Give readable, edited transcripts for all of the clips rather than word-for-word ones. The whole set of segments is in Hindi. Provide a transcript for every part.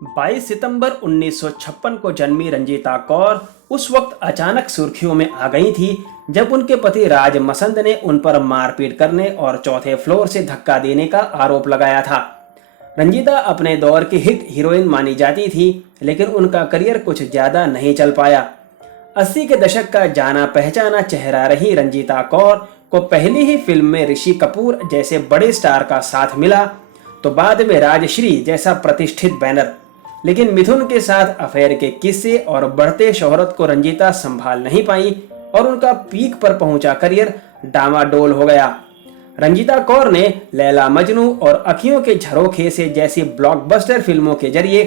22 सितंबर 1956 को जन्मी रंजीता कौर उस वक्त अचानक सुर्खियों में आ गई थी जब उनके पति राज मसंद ने उन पर मारपीट करने और चौथे फ्लोर से धक्का देने का आरोप लगाया था। रंजीता अपने दौर की हिट हीरोइन मानी जाती थी, लेकिन उनका करियर कुछ ज्यादा नहीं चल पाया। 80 के दशक का जाना पहचाना चेहरा रही रंजीता कौर को पहली ही फिल्म में ऋषि कपूर जैसे बड़े स्टार का साथ मिला, तो बाद में राजश्री जैसा प्रतिष्ठित बैनर। लेकिन मिथुन के साथ अफेयर के किस्से और बढ़ते शोहरत को रंजीता संभाल नहीं पाई और उनका पीक पर पहुंचा करियर डामाडोल हो गया। रंजीता कौर ने लैला मजनू और अखियों के झरोखे से जैसी ब्लॉकबस्टर फिल्मों के जरिए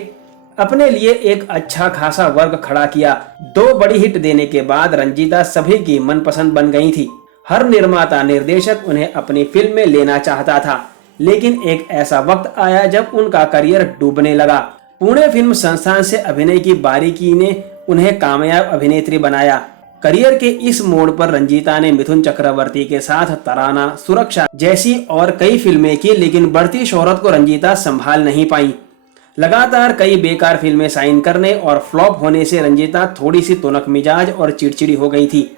अपने लिए एक अच्छा खासा वर्ग खड़ा किया। 2 बड़ी हिट देने के बाद रंजीता सभी की मनपसंद बन गई थी। हर निर्माता निर्देशक उन्हें अपनी फिल्म में लेना चाहता था, लेकिन एक ऐसा वक्त आया जब उनका करियर डूबने लगा। पुणे फिल्म संस्थान से अभिनय की बारीकी ने उन्हें कामयाब अभिनेत्री बनाया। करियर के इस मोड़ पर रंजीता ने मिथुन चक्रवर्ती के साथ तराना, सुरक्षा जैसी और कई फिल्में की, लेकिन बढ़ती शोहरत को रंजीता संभाल नहीं पाई। लगातार कई बेकार फिल्में साइन करने और फ्लॉप होने से रंजीता थोड़ी सी तुनक मिजाज और चिड़चिड़ी हो गई थी।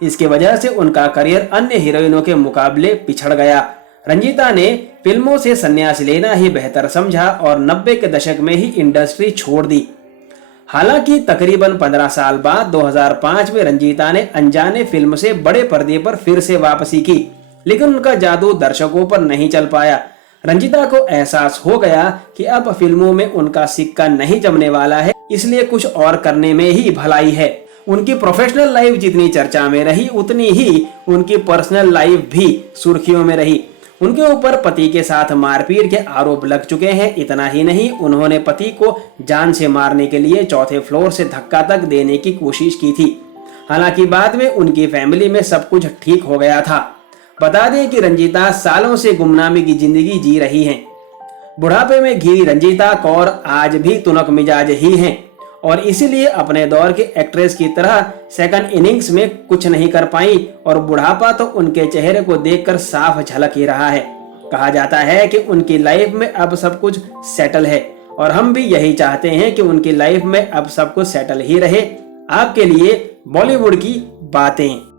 इसकी वजह से उनका करियर अन्य हीरोइनों के मुकाबले पिछड़ गया। रंजीता ने फिल्मों से संन्यास लेना ही बेहतर समझा और 90 के दशक में ही इंडस्ट्री छोड़ दी। हालांकि तकरीबन 15 साल बाद 2005 में रंजीता ने अनजाने फिल्म से बड़े पर्दे पर फिर से वापसी की, लेकिन उनका जादू दर्शकों पर नहीं चल पाया। रंजीता को एहसास हो गया कि अब फिल्मों में उनका सिक्का नहीं जमने वाला है, इसलिए कुछ और करने में ही भलाई है। उनकी प्रोफेशनल लाइफ जितनी चर्चा में रही, उतनी ही उनकी पर्सनल लाइफ भी सुर्खियों में रही। उनके ऊपर पति के साथ मारपीट के आरोप लग चुके हैं। इतना ही नहीं, उन्होंने पति को जान से मारने के लिए चौथे फ्लोर से धक्का तक देने की कोशिश की थी। हालांकि बाद में उनकी फैमिली में सब कुछ ठीक हो गया था। बता दें कि रंजीता सालों से गुमनामी की जिंदगी जी रही हैं। बुढ़ापे में घिरी रंजीता कौर आज भी तुनक मिजाज ही हैं और इसीलिए अपने दौर के एक्ट्रेस की तरह सेकंड इनिंग्स में कुछ नहीं कर पाई और बुढ़ापा तो उनके चेहरे को देखकर साफ झलक ही रहा है। कहा जाता है कि उनकी लाइफ में अब सब कुछ सेटल है और हम भी यही चाहते हैं कि उनकी लाइफ में अब सब कुछ सेटल ही रहे। आपके लिए बॉलीवुड की बातें।